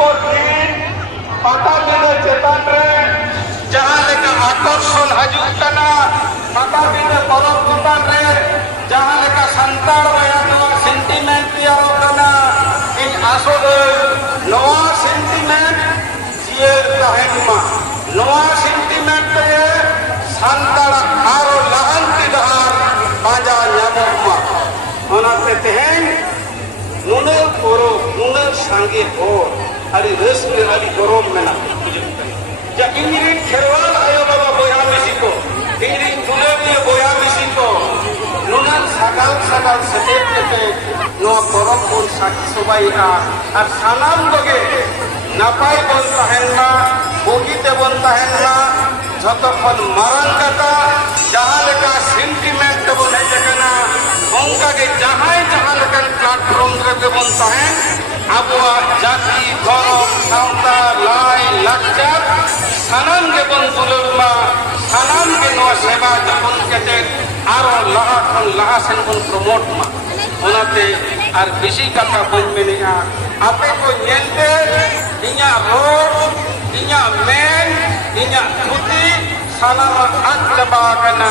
ઉપરથી માતાજીને ચેતાને જહાને કે આકર્ષણ હજુતના માતાજીને પરમ પોતાને જહાને કે સંતાન રહ્યા સેન્ટિમેન્ટ તૈયાર હોતાના ઇન આસોદે નવા સેન્ટિમેન્ટ જીએ તાહેનમાં નવા સેન્ટિમેન્ટ તે સંતાન આરો લહંતી દહાર બાજા ન્યાબમાં ઓનાતે તેહેન নুনের পরব নুনের সঙ্গে ওর ali resmi ali gorom mena ja ingrid kherwal ayo baba boya misiko ingrid dulebi boya misiko nunan sakal sakal setet tete no korom bun saki sobai a ar sanam doge napai bon tahen na bogite bon tahen na যতক্ষণ মারান কাটা তাহেন আবহাওয়া জাতি গরম সাঁওতা লাই, লাকচার সানান গেবন দুলুরমা সানান গে নোয়া সেবা যখন কেটে আরও লাহা খন লাহা সেন কোন প্রমোট মা ওনাতে আর বেশি কথা বলবে না। আপে কো নেনতে? ইয়া রোড, ইয়া মেন, ইয়া খুতি সালামা আজ চাবা কানা